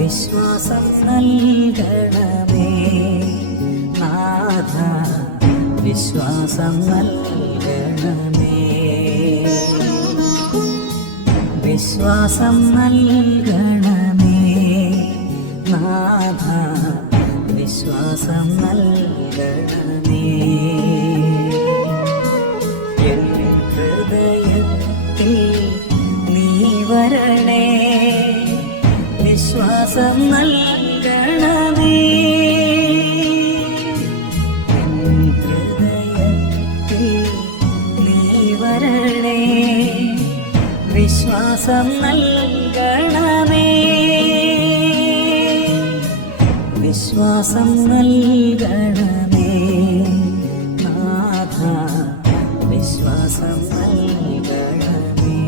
വിശ്വാസം നൽകണമേ നാഥ, വിശ്വാസം നൽകണമേ, വിശ്വാസം നൽകണമേ നാഥ, വിശ്വാസം നൽകണമേ. എൻ ഹൃദയത്തിൽ നീ വരണേ, വിശ്വാസം നൽകണമേ. എൻ ഹൃദയത്തിൽ നീ വരണേ, വിശ്വാസം നൽകണമേ, വിശ്വാസം നൽകണമേ നാഥ, വിശ്വാസം നൽകണമേ.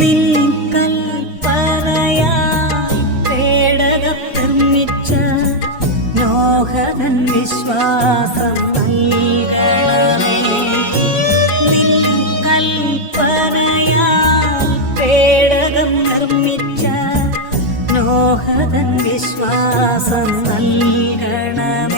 നിൻ കൽപ്പനയാൽ പേടകം നിർമ്മിച്ച നോഹൻ വിശ്വാസം നൽകണമേ. നിൻ കൽപ്പനയാൽ പേടകം നിർമ്മിച്ച നോഹൻ വിശ്വാസം നൽകണമേ,